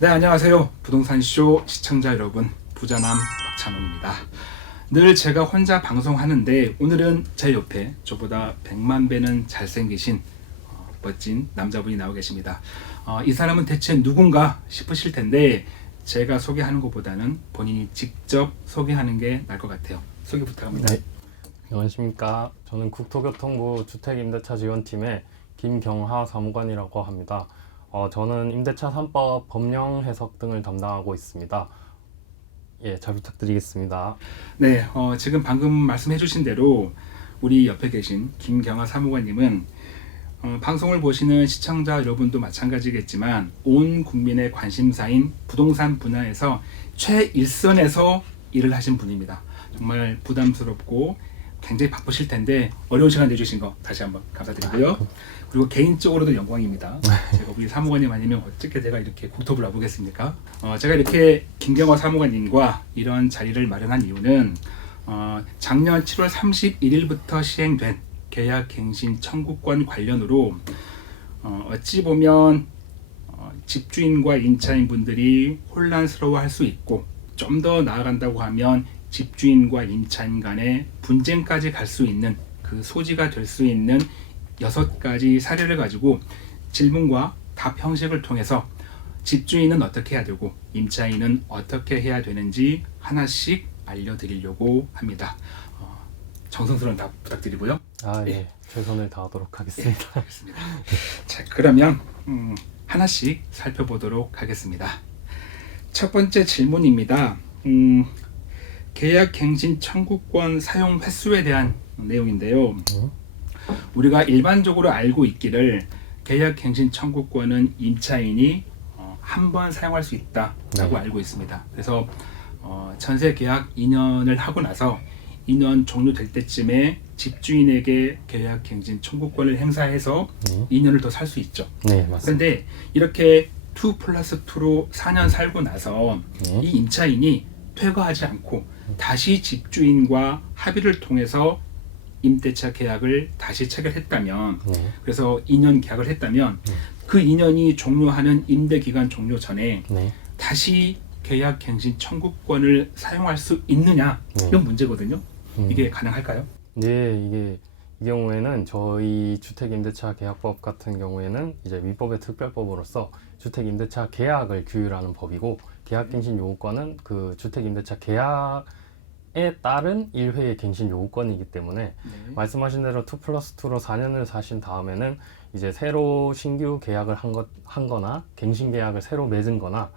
네, 안녕하세요. 부동산 쇼 시청자 여러분, 부자남 박찬호입니다. 늘 제가 혼자 방송하는데 오늘은 제 옆에 저보다 100만 배는 잘생기신 어, 멋진 남자분이 나오 계십니다. 어, 이 사람은 대체 누군가 싶으실 텐데 제가 소개하는 것보다는 본인이 직접 소개하는 게 나을 것 같아요. 소개 부탁합니다. 네. 안녕하십니까. 저는 국토교통부 주택임대차 지원팀의 김경하 사무관이라고 합니다. 어, 저는 임대차 3법 법령 해석 등을 담당하고 있습니다. 예, 잘 부탁드리겠습니다. 네, 어, 지금 방금 말씀해주신 대로 우리 옆에 계신 김경아 사무관님은 어, 방송을 보시는 시청자 여러분도 마찬가지겠지만 온 국민의 관심사인 부동산 분야에서 최일선에서 일을 하신 분입니다. 정말 부담스럽고 굉장히 바쁘실 텐데 어려운 시간 내주신 거 다시 한번 감사드리고요. 그리고 개인적으로도 영광입니다. 제가 우리 사무관님 아니면 어떻게 제가 이렇게 국토부를 와보겠습니까? 어, 제가 이렇게 김경화 사무관님과 이런 자리를 마련한 이유는 어, 작년 7월 31일부터 시행된 계약갱신 청구권 관련으로 어, 어찌 보면 어, 집주인과 임차인 분들이 혼란스러워할 수 있고 좀 더 나아간다고 하면 집주인과 임차인 간의 분쟁까지 갈 수 있는 그 소지가 될 수 있는 여섯 가지 사례를 가지고 질문과 답 형식을 통해서 집주인은 어떻게 해야 되고 임차인은 어떻게 해야 되는지 하나씩 알려드리려고 합니다. 어, 정성스러운 답 부탁드리고요. 아, 예. 예. 최선을 다하도록 하겠습니다. 알겠습니다. 자, 그러면 음, 하나씩 살펴보도록 하겠습니다. 첫 번째 질문입니다. 음, 계약갱신 청구권 사용 횟수에 대한 내용인데요. 음. 우리가 일반적으로 알고 있기를 계약갱신 청구권은 임차인이 어, 한번 사용할 수 있다라고 네. 알고 있습니다. 그래서 어, 전세 계약 2년을 하고 나서 2년 종료될 때쯤에 집주인에게 계약갱신 청구권을 행사해서 네. 2년을 더 살 수 있죠. 네, 맞습니다. 그런데 이렇게 2 플러스 2로 4년 살고 나서 네. 이 임차인이 퇴거하지 않고 다시 집주인과 합의를 통해서 임대차 계약을 다시 체결했다면 네. 그래서 2년 계약을 했다면 네. 그 2년이 종료하는 임대 기간 종료 전에 네. 다시 계약 갱신 청구권을 사용할 수 있느냐 네. 이런 문제거든요. 음. 이게 가능할까요? 네, 이게 이 경우에는 저희 주택임대차 계약법 같은 경우에는 이제 위법의 특별법으로서 주택임대차 계약을 규율하는 법이고 계약갱신 요구권은 그 주택임대차 계약에 따른 1회의 갱신 요구권이기 때문에 네. 말씀하신 대로 2 플러스 2로 4년을 사신 다음에는 이제 새로 신규 계약을 한, 것, 한 거나 갱신 계약을 새로 맺은 거나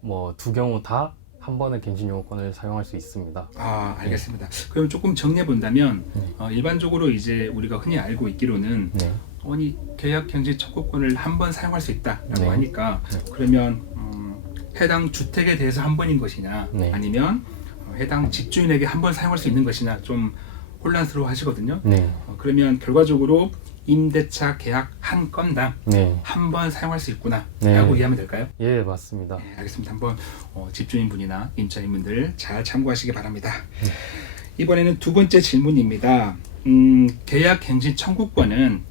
뭐 두 경우 다 한 번에 갱신 요구권을 사용할 수 있습니다. 아 알겠습니다. 그럼 조금 정리해 본다면 네. 어, 일반적으로 이제 우리가 흔히 알고 있기로는 네. 아니 계약 갱신 청구권을 한 번 사용할 수 있다라고 네. 하니까 네. 그러면 음, 해당 주택에 대해서 한 번인 것이냐 네. 아니면 어, 해당 집주인에게 한 번 사용할 수 있는 것이냐 좀 혼란스러워 하시거든요. 네. 어, 그러면 결과적으로 임대차 계약 한 건당 네. 한 번 사용할 수 있구나라고 네. 이해하면 될까요? 예, 맞습니다. 네, 알겠습니다. 한번 어, 집주인분이나 임차인분들 잘 참고하시기 바랍니다. 이번에는 두 번째 질문입니다. 음, 계약 갱신 청구권은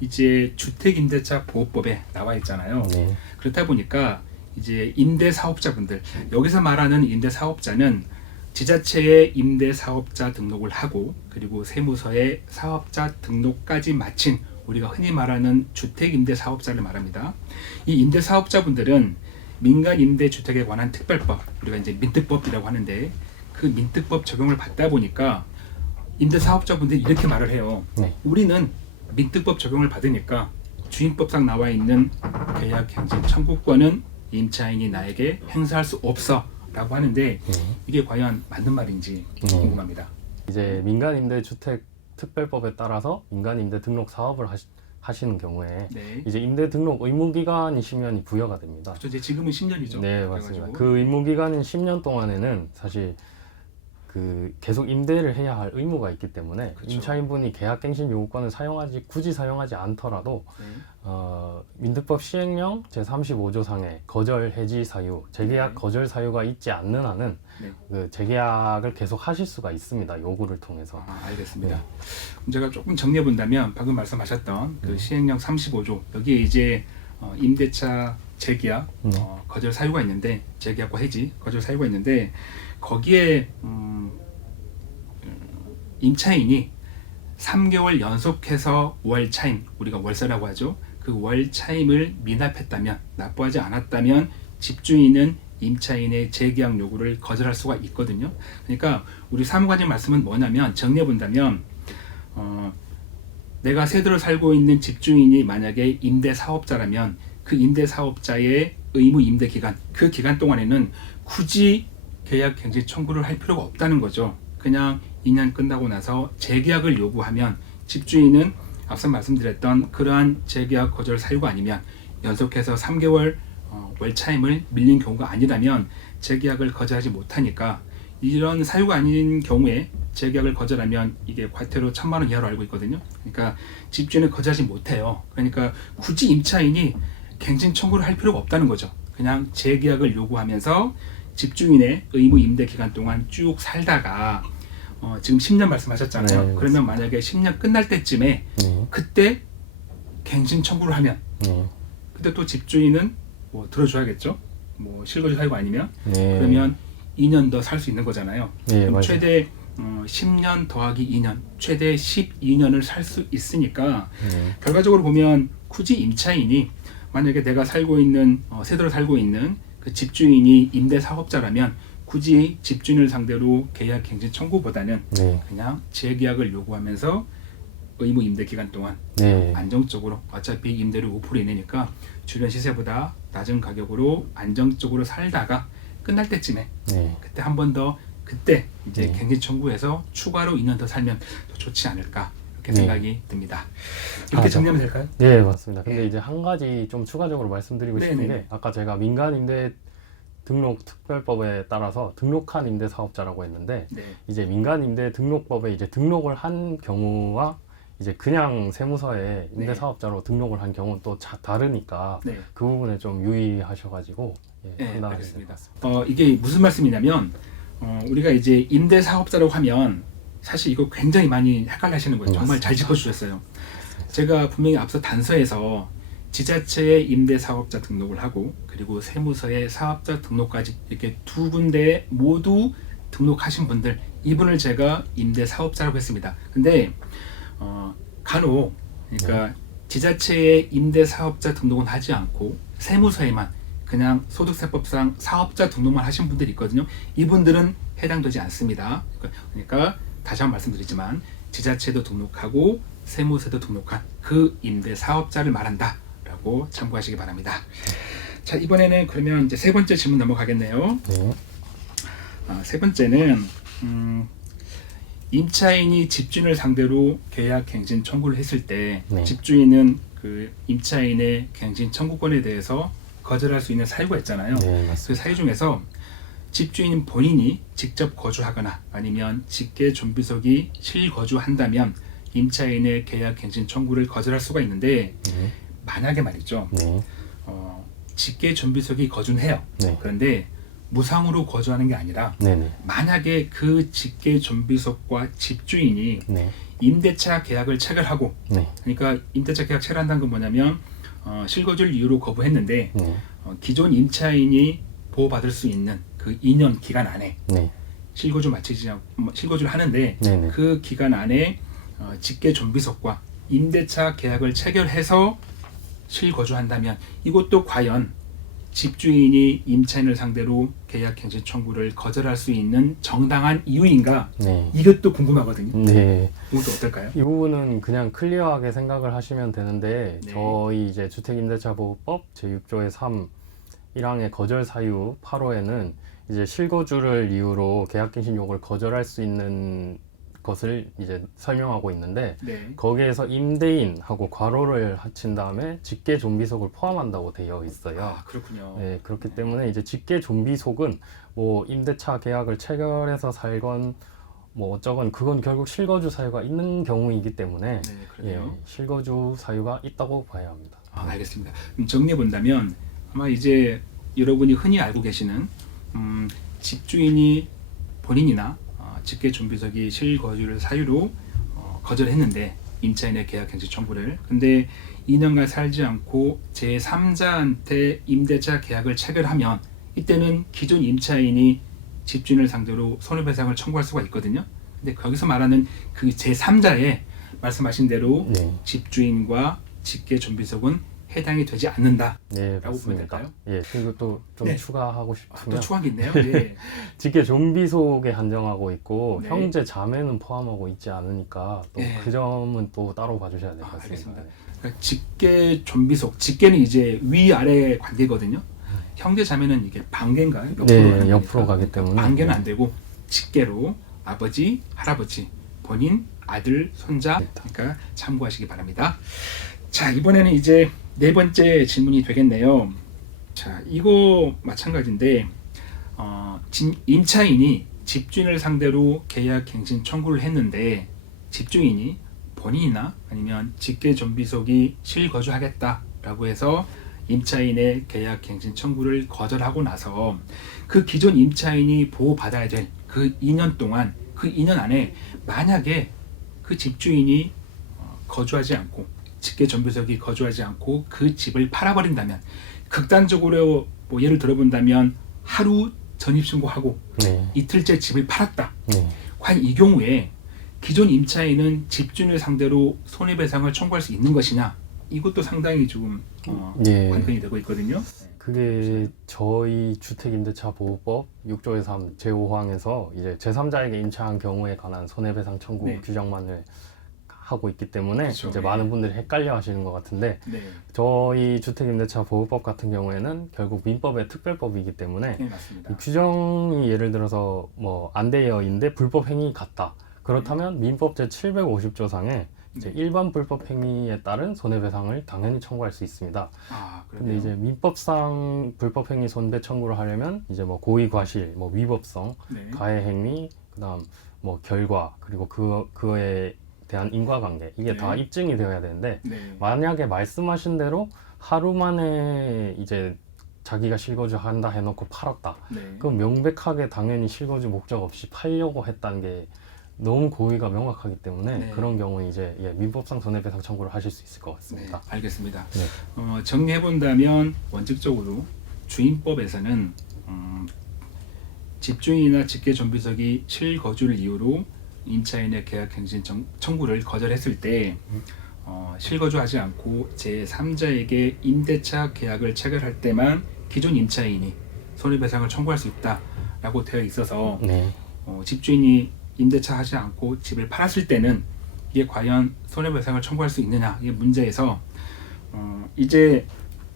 이제 주택임대차 보호법에 나와 있잖아요. 네. 그렇다 보니까 이제 임대 사업자분들 여기서 말하는 임대 사업자는 지자체에 임대 사업자 등록을 하고 그리고 세무서에 사업자 등록까지 마친 우리가 흔히 말하는 주택 임대 사업자를 말합니다. 이 임대 사업자분들은 민간 임대 주택에 관한 특별법 우리가 이제 민특법이라고 하는데 그 민특법 적용을 받다 보니까 임대 사업자분들이 이렇게 말을 해요. 네. 우리는 민특법 적용을 받으니까 주임법상 나와 있는 계약갱신 청구권은 임차인이 나에게 행사할 수 없어라고 하는데 네. 이게 과연 맞는 말인지 네. 궁금합니다. 이제 민간 임대 주택 특별법에 따라서 민간 임대 등록 사업을 하시, 하시는 경우에 네. 이제 임대 등록 의무 기간이시면 부여가 됩니다. 그렇죠. 이제 지금은 10년이죠. 네, 맞습니다. 그 의무 기간인 10년 동안에는 사실 그 계속 임대를 해야 할 의무가 있기 때문에 그쵸. 임차인분이 계약갱신 요구권을 사용하지 굳이 사용하지 않더라도 네. 어, 민특법 시행령 제 35조 상에 거절 해지 사유, 재계약 네. 거절 사유가 있지 않는 한은 네. 그 재계약을 계속 하실 수가 있습니다. 요구를 통해서. 아, 알겠습니다. 네. 그럼 제가 조금 정리해 본다면 방금 말씀하셨던 그 네. 시행령 35조 여기에 이제 어, 임대차 재계약 네. 어, 거절 사유가 있는데 재계약과 해지 거절 사유가 있는데 거기에 음, 음, 임차인이 3개월 연속해서 월 차임 우리가 월세라고 하죠. 그 월 차임을 미납했다면 납부하지 않았다면 집주인은 임차인의 재계약 요구를 거절할 수가 있거든요. 그러니까 우리 사무관님 말씀은 뭐냐면 정리해 본다면 어, 내가 세대로 살고 있는 집주인이 만약에 임대 사업자라면 그 임대 사업자의 의무 임대 기간 그 기간 동안에는 굳이 계약 갱신 청구를 할 필요가 없다는 거죠. 그냥 2년 끝나고 나서 재계약을 요구하면 집주인은 앞서 말씀드렸던 그러한 재계약 거절 사유가 아니면 연속해서 3개월 어, 월 차임을 밀린 경우가 아니라면 재계약을 거절하지 못하니까 이런 사유가 아닌 경우에 재계약을 거절하면 이게 과태료 천만 원 이하로 알고 있거든요. 그러니까 집주인은 거절하지 못해요. 그러니까 굳이 임차인이 갱신 청구를 할 필요가 없다는 거죠. 그냥 재계약을 요구하면서 집주인의 의무 임대 기간 동안 쭉 살다가 어, 지금 10년 말씀하셨잖아요. 네, 그러면 만약에 10년 끝날 때쯤에 네. 그때 갱신 청구를 하면 네. 그때 또 집주인은 뭐 들어줘야겠죠. 뭐 실거주 사유가 아니면 네. 그러면 2년 더 살 수 있는 거잖아요. 네. 최대 어, 10년 더하기 2년, 최대 12년을 살 수 있으니까 네. 결과적으로 보면 굳이 임차인이 만약에 내가 살고 있는 어, 세대로 살고 있는 그 집주인이 임대 사업자라면 굳이 집주인을 상대로 계약 갱신 청구보다는 네. 그냥 재계약을 요구하면서 의무 임대 기간 동안 네. 안정적으로 어차피 임대료 5% 이내니까 주변 시세보다 낮은 가격으로 안정적으로 살다가 끝날 때쯤에 네. 그때 한 번 더 그때 이제 네. 갱신 청구해서 추가로 2년 더 살면 더 좋지 않을까 이렇게 네. 생각이 듭니다. 이렇게 아, 정리하면 될까요? 네, 맞습니다. 근데 네. 이제 한 가지 좀 추가적으로 말씀드리고 싶은 네네. 게 아까 제가 민간 임대 등록 특별법에 따라서 등록한 임대 사업자라고 했는데 네. 이제 민간 임대 등록법에 이제 등록을 한 경우와 이제 그냥 세무서에 임대 네. 사업자로 등록을 한 경우는 또 자, 다르니까 네. 그 부분에 좀 유의하셔가지고 예, 네, 알겠습니다. 어, 이게 무슨 말씀이냐면 어, 우리가 이제 임대 사업자라고 하면 사실 이거 굉장히 많이 헷갈리시는 거예요. 정말 잘. 짚어주셨어요. 제가 분명히 앞서 단서에서 지자체의 임대 사업자 등록을 하고 그리고 세무서의 사업자 등록까지 이렇게 두 군데 모두 등록하신 분들 이분을 제가 임대 사업자라고 했습니다. 근데 어, 간혹 그러니까 지자체의 임대 사업자 등록은 하지 않고 세무서에만 그냥 소득세법상 사업자 등록만 하신 분들이 있거든요. 이분들은 해당되지 않습니다. 그러니까 다시 한번 말씀드리지만 지자체도 등록하고 세무서도 등록한 그 임대 사업자를 말한다라고 참고하시기 바랍니다. 자 이번에는 그러면 이제 세 번째 질문 넘어가겠네요. 네. 아, 세 번째는 음, 임차인이 집주인을 상대로 계약 갱신 청구를 했을 때 네. 집주인은 그 임차인의 갱신 청구권에 대해서 거절할 수 있는 사유가 있잖아요. 네, 그. 사유 중에서 집주인 본인이 직접 거주하거나 아니면 직계 좀비속이 실거주한다면 임차인의 계약 갱신 청구를 거절할 수가 있는데 네. 만약에 말이죠. 네. 어, 직계 좀비속이 거주해요. 네. 그런데 무상으로 거주하는 게 아니라 네. 네. 만약에 그 직계 좀비속과 집주인이 네. 임대차 계약을 체결하고 네. 그러니까 임대차 계약 체결한다는 건 뭐냐면 어, 실거주를 이유로 거부했는데 네. 어, 기존 임차인이 보호받을 수 있는 그 2년 기간 안에 네. 실거주 마치지 않- 실거주를 하는데 네. 네. 그 기간 안에 어, 직계 좀비속과 임대차 계약을 체결해서 실거주한다면 이것도 과연 집주인이 임차인을 상대로 계약 갱신 청구를 거절할 수 있는 정당한 이유인가 네. 이것도 궁금하거든요. 네. 이것도 어떨까요? 이 부분은 그냥 클리어하게 생각을 하시면 되는데 네. 저희 이제 주택임대차보호법 제6조의 3 1항의 거절 사유 8호에는 이제 실거주를 이유로 계약갱신 요구를 거절할 수 있는 것을 이제 설명하고 있는데 네. 거기에서 임대인하고 괄호를 합친 다음에 직계 좀비속을 포함한다고 되어 있어요. 아 그렇군요. 네, 그렇기 때문에 이제 직계 좀비속은 뭐 임대차 계약을 체결해서 살건 뭐 어쩌건 그건 결국 실거주 사유가 있는 경우이기 때문에 네, 예. 실거주 사유가 있다고 봐야 합니다. 아, 알겠습니다. 정리해 본다면 아마 이제 여러분이 흔히 알고 계시는 음, 집주인이 본인이나 어, 직계 좀비속이 실거주를 사유로 어, 거절했는데 임차인의 계약갱신 청구를. 근데 2년간 살지 않고 제 3자한테 임대차 계약을 체결하면 이때는 기존 임차인이 집주인을 상대로 손해배상을 청구할 수가 있거든요. 근데 거기서 말하는 그 제 3자에 말씀하신 대로 네, 집주인과 직계 존비속은 해당이 되지 않는다. 네 라고 보면. 될까요? 예, 그리고 또 좀 네. 추가하고 아, 싶으면 또 추가한 게 있네요. 예. 직계 좀비 속에 한정하고 있고 네. 형제 자매는 포함하고 있지 않으니까 또 네. 그 점은 또 따로 봐주셔야 될것 아, 같습니다. 알겠습니다. 그러니까 직계 존비속, 직계는 이제 위 아래 관계거든요. 형제 자매는 이게 반계인가요? 옆으로 네, 가는 옆으로. 가기 때문에. 반계는 네. 안 되고 직계로 아버지, 할아버지, 본인, 아들, 손자. 그러니까 참고하시기 바랍니다. 자 이번에는 이제 네 번째 질문이 되겠네요. 자 이거 마찬가지인데 어, 진- 임차인이 집주인을 상대로 계약 갱신 청구를 했는데 집주인이 본인이나 아니면 직계 존비속이 실거주하겠다라고 해서 임차인의 계약 갱신 청구를 거절하고 나서 그 기존 임차인이 보호받아야 될 그 2년 동안 그 2년 안에 만약에 그 집주인이 어, 거주하지 않고 직계 존비속이 거주하지 않고 그 집을 팔아버린다면 극단적으로 뭐 예를 들어본다면 하루 전입 신고하고 네, 이틀째 집을 팔았다. 네, 과연 이 경우에 기존 임차인은 집주인을 상대로 손해배상을 청구할 수 있는 것이냐? 이것도 상당히 조금 어, 네. 관건이 되고 있거든요. 그게 저희 주택임대차보호법 6조의 3 제5항에서 이제 제3자에게 임차한 경우에 관한 손해배상 청구 네. 규정만을 하고 있기 때문에 그쵸, 이제 네. 많은 분들이 헷갈려 하시는 것 같은데 네, 저희 주택임대차 보호법 같은 경우에는 결국 민법의 특별법이기 때문에 네 맞습니다. 이 규정이 예를 들어서 뭐안 되어 있는데 불법 행위 같다. 그렇다면 민법 제 750조 상에 이제 네. 일반 불법 행위에 따른 손해배상을 당연히 청구할 수 있습니다. 아, 근데 이제 민법상 불법 행위 손배 청구를 하려면 이제 뭐 고의 과실, 뭐 위법성, 네. 가해 행위, 그다음 뭐 결과 그리고 그 그에 대한 인과관계 이게 네. 다 입증이 되어야 되는데 네. 만약에 말씀하신 대로 하루 만에 이제 자기가 실거주 한다 해놓고 팔았다. 네. 그럼 명백하게 당연히 실거주 목적 없이 팔려고 했다는 게 너무 고의가 명확하기 때문에 네. 그런 경우는 이제 예, 민법상 손해배상 청구를 하실 수 있을 것 네, 같습니다. 알겠습니다. 네. 어, 정리해 본다면 원칙적으로 주임법에서는 음, 집주인이나 직계 존비속이 실거주를 이유로 임차인의 계약갱신 청- 청구를 거절했을 때 어, 실거주하지 않고 제 3자에게 임대차 계약을 체결할 때만 기존 임차인이 손해배상을 청구할 수 있다라고 되어 있어서 네, 어, 집주인이 임대차 하지 않고 집을 팔았을 때는 이게 과연 손해배상을 청구할 수 있느냐 이게 문제에서 어, 이제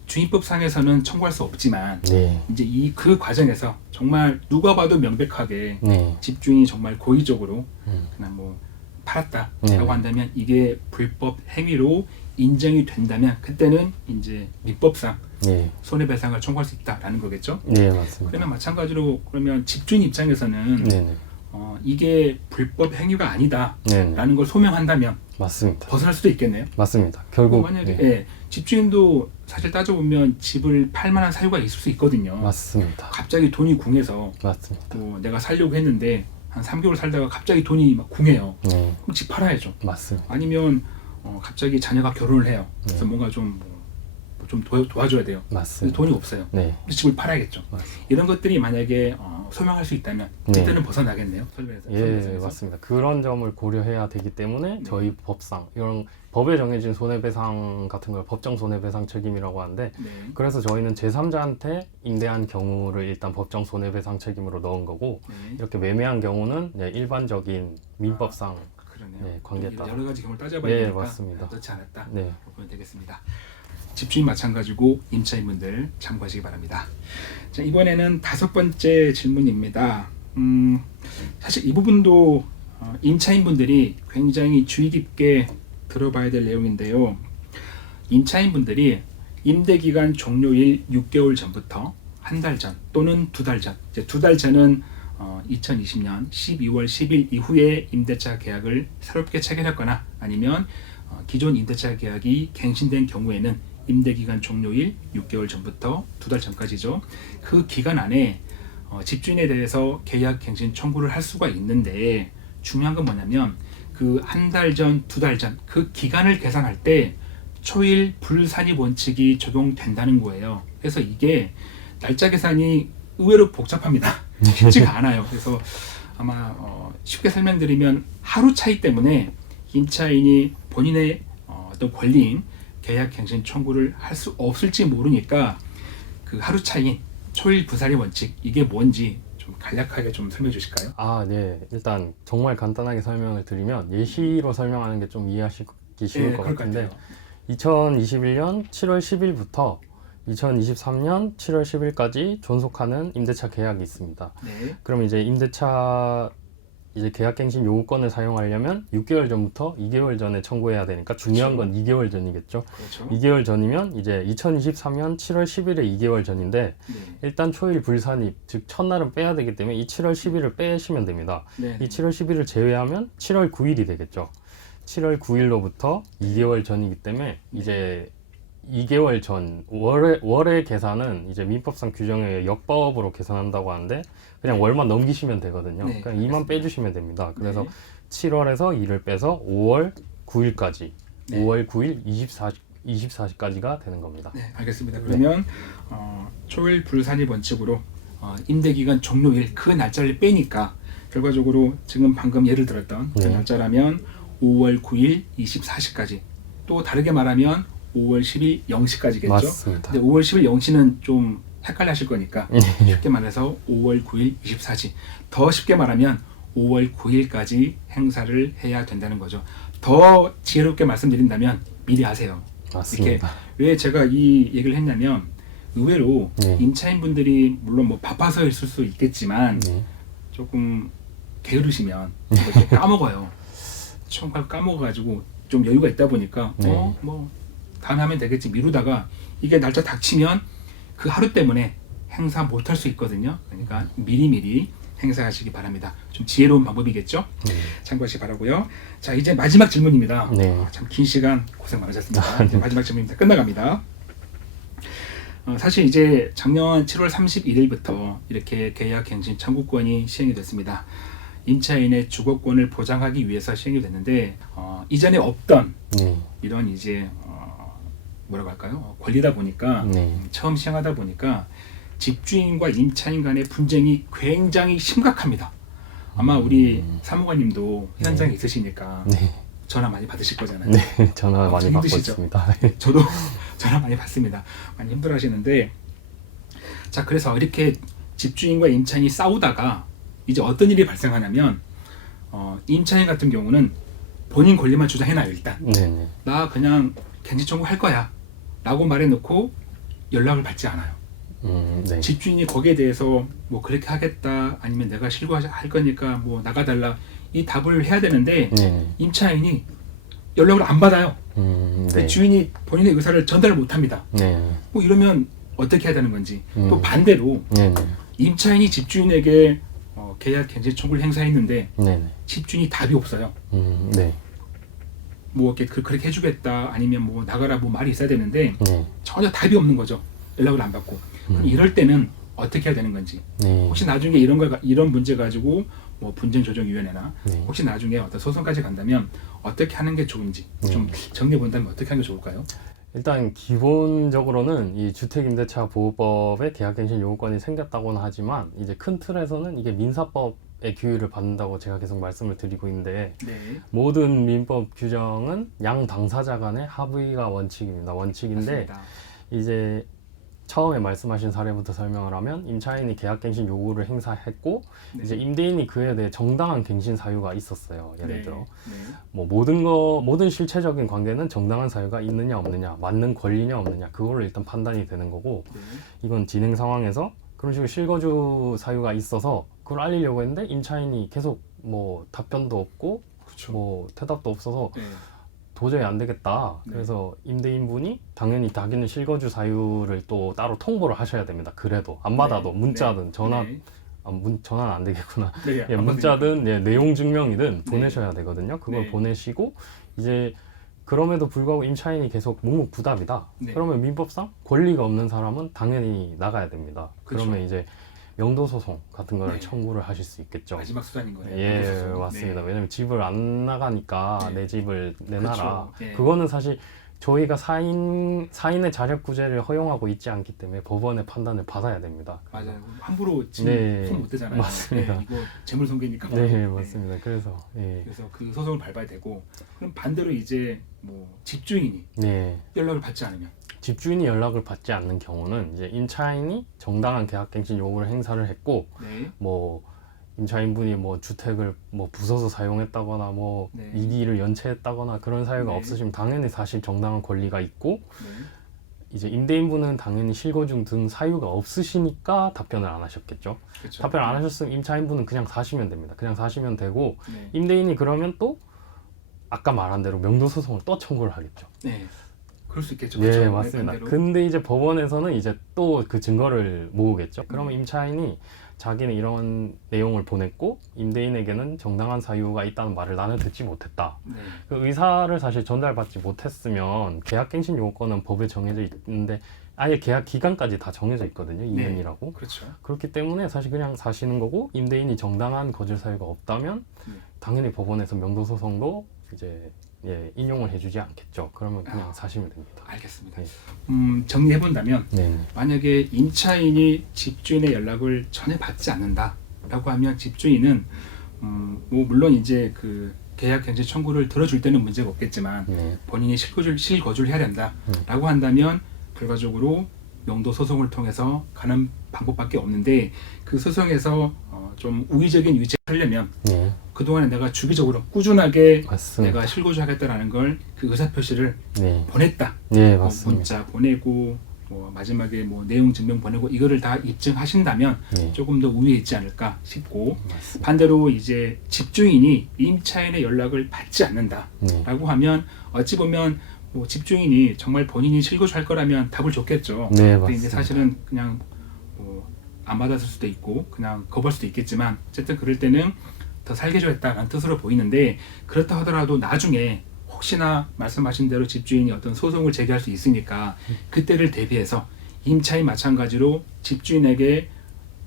주임법상에서는 청구할 수 없지만 네, 이제 이 그 과정에서 정말 누가 봐도 명백하게 네, 집주인이 정말 고의적으로 음. 그냥 뭐 팔았다라고 네. 한다면 이게 불법 행위로 인정이 된다면 그때는 이제 민법상 네, 손해배상을 청구할 수 있다라는 거겠죠. 네 맞습니다. 그러면 마찬가지로 그러면 집주인 입장에서는 네, 네, 어, 이게 불법 행위가 아니다라는 네, 네, 걸 소명한다면 맞습니다. 벗어날 수도 있겠네요. 맞습니다. 뭐 결국 만약에 네, 예, 집주인도 사실 따져보면 집을 팔 만한 사유가 있을 수 있거든요. 맞습니다. 갑자기 돈이 궁해서 맞습니다. 뭐 내가 살려고 했는데 한 3개월 살다가 갑자기 돈이 막 궁해요. 네, 그럼 집 팔아야죠. 맞습니다. 아니면 어, 갑자기 자녀가 결혼을 해요. 그래서 네. 뭔가 좀, 뭐, 좀 도, 도와줘야 돼요. 맞습니다. 돈이 없어요. 네, 집을 팔아야겠죠. 맞습니다. 이런 것들이 만약에 어, 소명할 수 있다면 네. 그때는 벗어나겠네요. 설명에서. 예, 맞습니다. 그런 점을 고려해야 되기 때문에 네. 저희 법상 이런 법에 정해진 손해배상 같은 걸 법정 손해배상 책임이라고 하는데 네. 그래서 저희는 제3자한테 임대한 경우를 일단 법정 손해배상 책임으로 넣은 거고 네. 이렇게 매매한 경우는 일반적인 민법상 그러네요. 네, 관계에 따라. 여러 가지 경우를 따져봐야 네, 되니까 맞습니다. 넣지 않았다. 네, 보면 되겠습니다. 집주인 마찬가지고 임차인분들 참고하시기 바랍니다. 자, 이번에는 다섯 번째 질문입니다. 음, 사실 이 부분도 어, 임차인분들이 굉장히 주의 깊게 들어봐야 될 내용인데요. 임차인분들이 임대 기간 종료일 6개월 전부터 한 달 전 또는 두 달 전, 이제 두 달 전은 어, 2020년 12월 10일 이후에 임대차 계약을 새롭게 체결했거나 아니면 어, 기존 임대차 계약이 갱신된 경우에는 임대 기간 종료일 6개월 전부터 두 달 전까지죠. 그 기간 안에 어, 집주인에 대해서 계약 갱신 청구를 할 수가 있는데 중요한 건 뭐냐면 그 한 달 전, 두 달 전 그 기간을 계산할 때 초일 불산입 원칙이 적용된다는 거예요. 그래서 이게 날짜 계산이 의외로 복잡합니다. 쉽지가 않아요. 그래서 아마 어, 쉽게 설명드리면 하루 차이 때문에 임차인이 본인의 어, 어떤 권리인 계약갱신 청구를 할 수 없을지 모르니까 그 하루 차이인 초일 불산입 원칙 이게 뭔지 좀 간략하게 좀 설명해 주실까요? 아, 네. 일단 정말 간단하게 설명을 드리면 예시로 설명하는 게 좀 이해하시기 쉬울 네, 것 그럴 같은데 같아요. 2021년 7월 10일부터 2023년 7월 10일까지 존속하는 임대차 계약이 있습니다. 네. 그럼 이제 임대차 이제 계약갱신 요구권을 사용하려면 6개월 전부터 2개월 전에 청구해야 되니까 중요한 건 2개월 전이겠죠. 그렇죠. 2개월 전이면 이제 2023년 7월 10일에 2개월 전인데 네. 일단 초일 불산입 즉 첫날은 빼야 되기 때문에 이 7월 10일을 빼시면 됩니다. 네. 이 7월 10일을 제외하면 7월 9일이 되겠죠. 7월 9일로부터 2개월 전이기 때문에 이제 2개월 전 월의 월의 계산은 이제 민법상 규정에 의해 역법으로 계산한다고 하는데 그냥 월만 넘기시면 되거든요. 네, 그냥 2만 알겠습니다. 빼주시면 됩니다. 그래서 네. 7월에서 2를 빼서 5월 9일까지 네. 5월 9일 24 24시까지가 되는 겁니다. 네, 알겠습니다. 그러면 어, 초일 불산입 원칙으로 어, 임대 기간 종료일 그 날짜를 빼니까 결과적으로 지금 방금 예를 들었던 그 네. 날짜라면 5월 9일 24시까지 또 다르게 말하면 5월 10일 0시까지겠죠. 맞습니다. 근데 5월 10일 0시는 좀 헷갈려 하실 거니까 네. 쉽게 말해서 5월 9일 24시 더 쉽게 말하면 5월 9일까지 행사를 해야 된다는 거죠. 더 지혜롭게 말씀드린다면 미리 하세요. 맞습니다. 왜 제가 이 얘기를 했냐면 의외로 네. 임차인분들이 물론 뭐 바빠서 있을 수 있겠지만 네. 조금 게으르시면 이렇게 까먹어요. 청구를 까먹어가지고 좀 여유가 있다 보니까 네. 어뭐 다음에 하면 되겠지 미루다가 이게 날짜 닥치면 그 하루 때문에 행사 못 할 수 있거든요. 그러니까 미리미리 행사하시기 바랍니다. 좀 지혜로운 방법이겠죠? 네. 참고하시기 바라고요. 자 이제 마지막 질문입니다. 네. 참긴 시간 고생 많으셨습니다. 이제 마지막 질문입니다. 끝나갑니다. 어, 사실 이제 작년 7월 31일부터 이렇게 계약갱신 청구권이 시행이 됐습니다. 임차인의 주거권을 보장하기 위해서 시행이 됐는데 어, 이전에 없던 네. 이런 이제 어, 뭐라고 할까요? 어, 권리다 보니까 네. 처음 시행하다 보니까 집주인과 임차인 간의 분쟁이 굉장히 심각합니다. 아마 우리 사무관님도 현장에 있으시니까 네. 전화 많이 받으실 거잖아요. 네. 전화 아, 많이 받고 힘드시죠? 있습니다. 저도 전화 많이 받습니다. 많이 힘들어하시는데 자 그래서 이렇게 집주인과 임차인이 싸우다가 이제 어떤 일이 발생하냐면 어, 임차인 같은 경우는 본인 권리만 주장해놔요 일단 네. 네. 나 그냥 갱신 청구 할 거야 라고 말해놓고 연락을 받지 않아요. 음, 네. 집주인이 거기에 대해서 뭐 그렇게 하겠다 아니면 내가 실고할 거니까 뭐 나가달라 이 답을 해야 되는데 네. 임차인이 연락을 안 받아요. 음, 네. 주인이 본인의 의사를 전달을 못합니다. 네. 뭐 이러면 어떻게 해야 되는 건지 음. 또 반대로 네. 네. 임차인이 집주인에게 어, 계약 갱신 청구를 행사했는데 네. 네. 집주인이 답이 없어요. 음, 네. 뭐 이렇게 그, 그렇게 해주겠다 아니면 뭐 나가라 뭐 말이 있어야 되는데 네. 전혀 답이 없는 거죠. 연락을 안 받고 그럼 음. 이럴 때는 어떻게 해야 되는 건지 네. 혹시 나중에 이런 거 이런 문제 가지고 뭐 분쟁 조정 위원회나 네. 혹시 나중에 어떤 소송까지 간다면 어떻게 하는 게 좋은지 좀 정리해 본다면 어떻게 하는 게 좋을까요? 일단 기본적으로는 이 주택임대차 보호법에 계약갱신 요구권이 생겼다고는 하지만 이제 큰 틀에서는 이게 민사법 의 규율을 받는다고 제가 계속 말씀을 드리고 있는데 네. 모든 민법 규정은 양 당사자 간의 합의가 원칙입니다. 원칙인데 맞습니다. 이제 처음에 말씀하신 사례부터 설명을 하면 임차인이 계약갱신 요구를 행사했고 네. 이제 임대인이 그에 대해 정당한 갱신 사유가 있었어요. 예를 네. 들어 네. 뭐 모든 거 모든 실체적인 관계는 정당한 사유가 있느냐 없느냐 맞는 권리냐 없느냐 그걸로 일단 판단이 되는 거고 네. 이건 진행 상황에서 그런 식으로 실거주 사유가 있어서 그걸 알리려고 했는데 임차인이 계속 뭐 답변도 없고 그렇죠. 뭐 대답도 없어서 네. 도저히 안 되겠다. 네. 그래서 임대인분이 당연히 자기는 실거주 사유를 또 따로 통보를 하셔야 됩니다. 그래도 안 받아도 네. 문자든 네. 전화 네. 아, 문 전화는 안 되겠구나. 네. 예, 안 문자든 예, 내용 증명이든 네. 보내셔야 되거든요. 그걸 네. 보내시고 이제 그럼에도 불구하고 임차인이 계속 묵묵부답이다. 네. 그러면 민법상 권리가 없는 사람은 당연히 나가야 됩니다. 그쵸. 그러면 이제 명도 소송 같은 거를 네. 청구를 하실 수 있겠죠. 마지막 수단인 거네요. 예, 그래서. 맞습니다. 네. 왜냐면 집을 안 나가니까 네. 내 집을 내놔라. 그렇죠. 예. 그거는 사실 저희가 사인 사인의 자력 구제를 허용하고 있지 않기 때문에 법원의 판단을 받아야 됩니다. 맞아요. 함부로 네. 지금 손못 대잖아요. 맞습니다. 네, 이거 재물 손괴니까. 네, 맞습니다. 그래서 예. 그래서 그 소송을 밟아야 되고 그럼 반대로 이제 뭐 집주인이 네. 연락을 받지 않으면 집주인이 연락을 받지 않는 경우는 이제 임차인이 정당한 계약갱신 요구를 행사를 했고 네. 뭐 임차인분이 뭐 주택을 뭐 부숴서 사용했다거나 뭐 네. 이기를 연체했다거나 그런 사유가 네. 없으시면 당연히 사실 정당한 권리가 있고 네. 이제 임대인분은 당연히 실거중 등 사유가 없으시니까 답변을 안 하셨겠죠. 그렇죠. 답변 안 하셨으면 임차인분은 그냥 사시면 됩니다. 그냥 사시면 되고 네. 임대인이 그러면 또 아까 말한 대로 명도 소송을 또 청구를 하겠죠. 네. 그럴 수 있겠죠. 네, 그렇죠. 맞습니다. 반대로. 근데 이제 법원에서는 이제 또 그 증거를 모으겠죠. 그러면 음. 임차인이 자기는 이런 내용을 보냈고 임대인에게는 정당한 사유가 있다는 말을 나는 듣지 못했다. 네. 그 의사를 사실 전달받지 못했으면 계약갱신 요건은 법에 정해져 있는데 아예 계약 기간까지 다 정해져 있거든요. 2년이라고. 그렇죠. 그렇기 때문에 사실 그냥 사시는 거고 임대인이 정당한 거절 사유가 없다면 네. 당연히 법원에서 명도 소송도 이제 예, 인용을 해주지 않겠죠. 그러면 그냥 아. 사시면 됩니다. 알겠습니다. 네. 음, 정리해 본다면 네. 만약에 임차인이 집주인의 연락을 전혀 받지 않는다라고 하면 집주인은 음, 뭐 물론 이제 그 계약 경제 청구를 들어줄 때는 문제가 없겠지만 네. 본인이 실거주를 실거주를 해야 음. 된다라고 한다면 결과적으로 명도 소송을 통해서 가는 방법밖에 없는데 그 소송에서 어, 좀 우위적인 위치에 하려면 네. 그동안에 내가 주기적으로 꾸준하게 맞습니다. 내가 실거주하겠다는 걸 그 의사 표시를 네. 보냈다. 네, 뭐 맞습니다. 문자 보내고 뭐 마지막에 뭐 내용 증명 보내고 이거를 다 입증하신다면 네. 조금 더 우위에 있지 않을까 싶고 맞습니다. 반대로 이제 집주인이 임차인의 연락을 받지 않는다라고 네. 하면 어찌 보면 뭐 집주인이 정말 본인이 실거주할 거라면 답을 줬겠죠. 네, 근데 이제 맞습니다. 사실은 그냥 뭐 안 받았을 수도 있고 그냥 거부할 수도 있겠지만 어쨌든 그럴 때는 더 살게 줘야겠다는 뜻으로 보이는데 그렇다 하더라도 나중에 혹시나 말씀하신 대로 집주인이 어떤 소송을 제기할 수 있으니까 그때를 대비해서 임차인 마찬가지로 집주인에게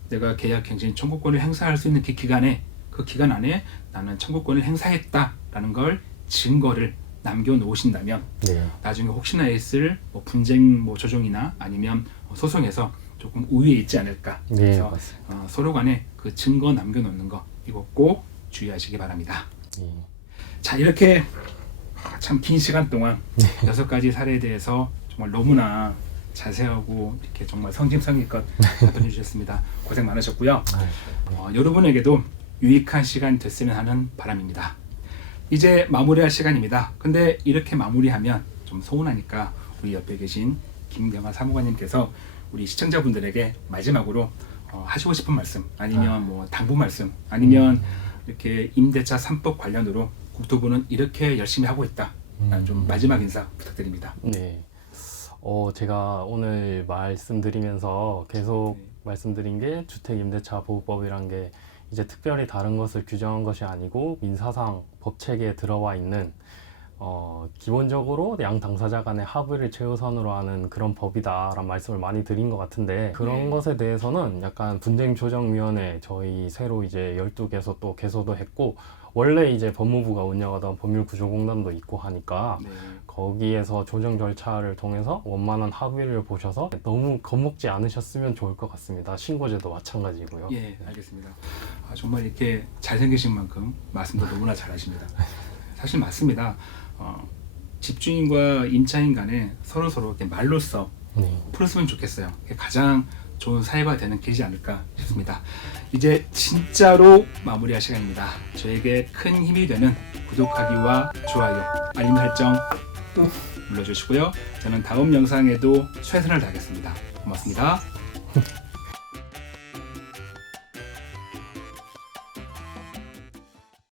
내가 계약 갱신 청구권을 행사할 수 있는 그 기간에 그 기간 안에 나는 청구권을 행사했다라는 걸 증거를 남겨 놓으신다면 네. 나중에 혹시나 있을 뭐 분쟁 뭐 조정이나 아니면 소송에서 조금 우위에 있지 않을까. 네, 그래서. 어, 서로 간에 그 증거 남겨놓는 거 이거 꼭 주의하시기 바랍니다. 네. 자 이렇게 참 긴 시간 동안 여섯 가지 사례에 대해서 정말 너무나 자세하고 이렇게 정말 성심성의껏 답변해 주셨습니다. 고생 많으셨고요. 어, 여러분에게도 유익한 시간 됐으면 하는 바람입니다. 이제 마무리할 시간입니다. 근데 이렇게 마무리하면 좀 서운하니까 우리 옆에 계신 김경아 사무관님께서 우리 시청자분들에게 마지막으로 어, 하시고 싶은 말씀 아니면 아. 뭐 당부 말씀 아니면 이렇게 임대차 3법 관련으로 국토부는 이렇게 열심히 하고 있다. 음. 좀 마지막 인사 부탁드립니다. 네. 어, 제가 오늘 말씀드리면서 계속 네. 말씀드린 게 주택임대차 보호법이란 게 이제 특별히 다른 것을 규정한 것이 아니고 민사상 법 체계에 들어와 있는 어, 기본적으로 양 당사자 간의 합의를 최우선으로 하는 그런 법이다라는 말씀을 많이 드린 것 같은데 그런 네. 것에 대해서는 약간 분쟁조정위원회 저희 새로 이제 12개소 또 개소도 했고 원래 이제 법무부가 운영하던 법률구조공단도 있고 하니까 네. 거기에서 조정 절차를 통해서 원만한 합의를 보셔서 너무 겁먹지 않으셨으면 좋을 것 같습니다. 신고제도 마찬가지고요. 예, 알겠습니다. 아, 정말 이렇게 잘생기신 만큼 말씀도 너무나 잘하십니다. 사실 맞습니다. 어, 집주인과 임차인 간에 서로 서로 이렇게 말로써 네. 풀었으면 좋겠어요. 그게 가장 좋은 사회가 되는 길이지 않을까 싶습니다. 이제 진짜로 마무리할 시간입니다. 저에게 큰 힘이 되는 구독하기와 좋아요, 알림 설정 꾹 눌러주시고요. 저는 다음 영상에도 최선을 다하겠습니다. 고맙습니다.